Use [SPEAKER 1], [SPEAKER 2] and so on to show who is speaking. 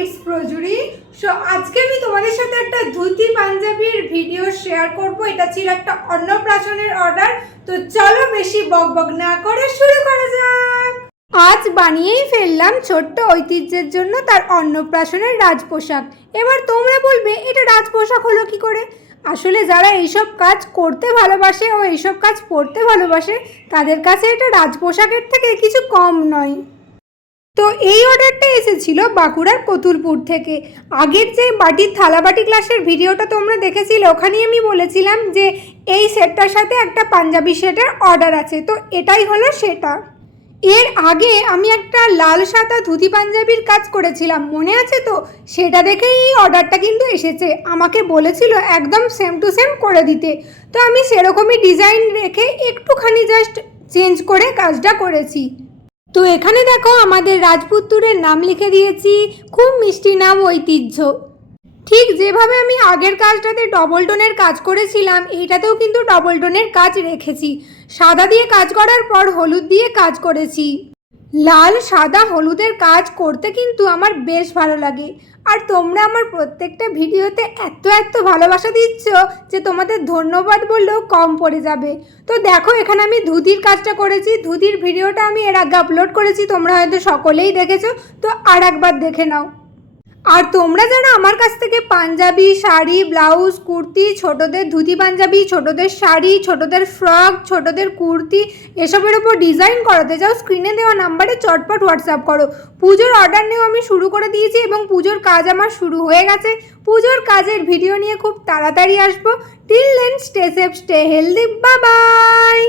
[SPEAKER 1] It's প্রজুরি। So আজকে আমি তোমাদের সাথে একটা ধুতি পাঞ্জাবির ভিডিও শেয়ার করব। এটা ছিল একটা অন্নপ্রাশনের অর্ডার তো চলো বেশি বক বক না করে শুরু করা যাক। আজ বানিয়েই ফেললাম ছোট্ট ঐতিহ্যের জন্য তার অন্নপ্রাশনের রাজপোশাক। এবার তোমরা বলবে, এটা রাজপোশাক হলো কি করে? আসলে যারা এইসব কাজ করতে ভালোবাসে ও এইসব কাজ পড়তে ভালোবাসে, তাদের কাছে এটা রাজপোশাকের থেকে কিছু কম নয়। তো এই অর্ডারটা এসেছিল বাঁকুড়ার কতুলপুর থেকে। আগের যে বাটির থালাবাটি ক্লাসের ভিডিওটা তোমরা দেখেছিলে, ওখানেই আমি বলেছিলাম যে এই সেটটার সাথে একটা পাঞ্জাবি সেটের অর্ডার আছে। তো এটাই হলো সেটা। এর আগে আমি একটা লাল সাদা ধুতি পাঞ্জাবির কাজ করেছিলাম, মনে আছে তো? সেটা দেখেই এই অর্ডারটা কিন্তু এসেছে। আমাকে বলেছিল একদম সেম টু সেম করে দিতে। তো আমি সেরকমই ডিজাইন রেখে একটুখানি জাস্ট চেঞ্জ করে কাজটা করেছি। তো এখানে দেখো আমাদের রাজপুত্তুরের নাম লিখে দিয়েছি, খুব মিষ্টি নাম, ঐতিহ্য। ঠিক যেভাবে আমি আগের কাজটাতে ডবল টোনের কাজ করেছিলাম এইটাতেও কিন্তু ডবল টোনের কাজ রেখেছি। সাদা দিয়ে কাজ করার পর হলুদ দিয়ে কাজ করেছি। লাল, সাদা, হলুদের কাজ করতে কিন্তু আমার বেশ ভালো লাগে। আর তোমরা আমার প্রত্যেকটা ভিডিওতে এত এত ভালোবাসা দিচ্ছ যে তোমাদের ধন্যবাদ বললেও কম পড়ে যাবে। তো দেখো, এখানে আমি ধুতির কাজটা করেছি। ধুতির ভিডিওটা আমি এর আগে আপলোড করেছি, তোমরা হয়তো সকলেই দেখেছ। তো আর একবার দেখে নাও। আর তোমরা যারা আমার কাছ থেকে পাঞ্জাবি শাড়ি, ব্লাউজ, কুর্তি, ছোটদের ধুতি পাঞ্জাবি, ছোটদের শাড়ি, ছোটদের ফ্রক, ছোটদের কুর্তি, এসবের ওপর ডিজাইন করাতে যাও স্ক্রিনে দেওয়া নাম্বারে চটপট হোয়াটসঅ্যাপ করো। পুজোর অর্ডার নিয়েও আমি শুরু করে দিয়েছি এবং পুজোর কাজ আমার শুরু হয়ে গেছে। পুজোর কাজের ভিডিও নিয়ে খুব তাড়াতাড়ি আসব। Till then stay safe stay healthy bye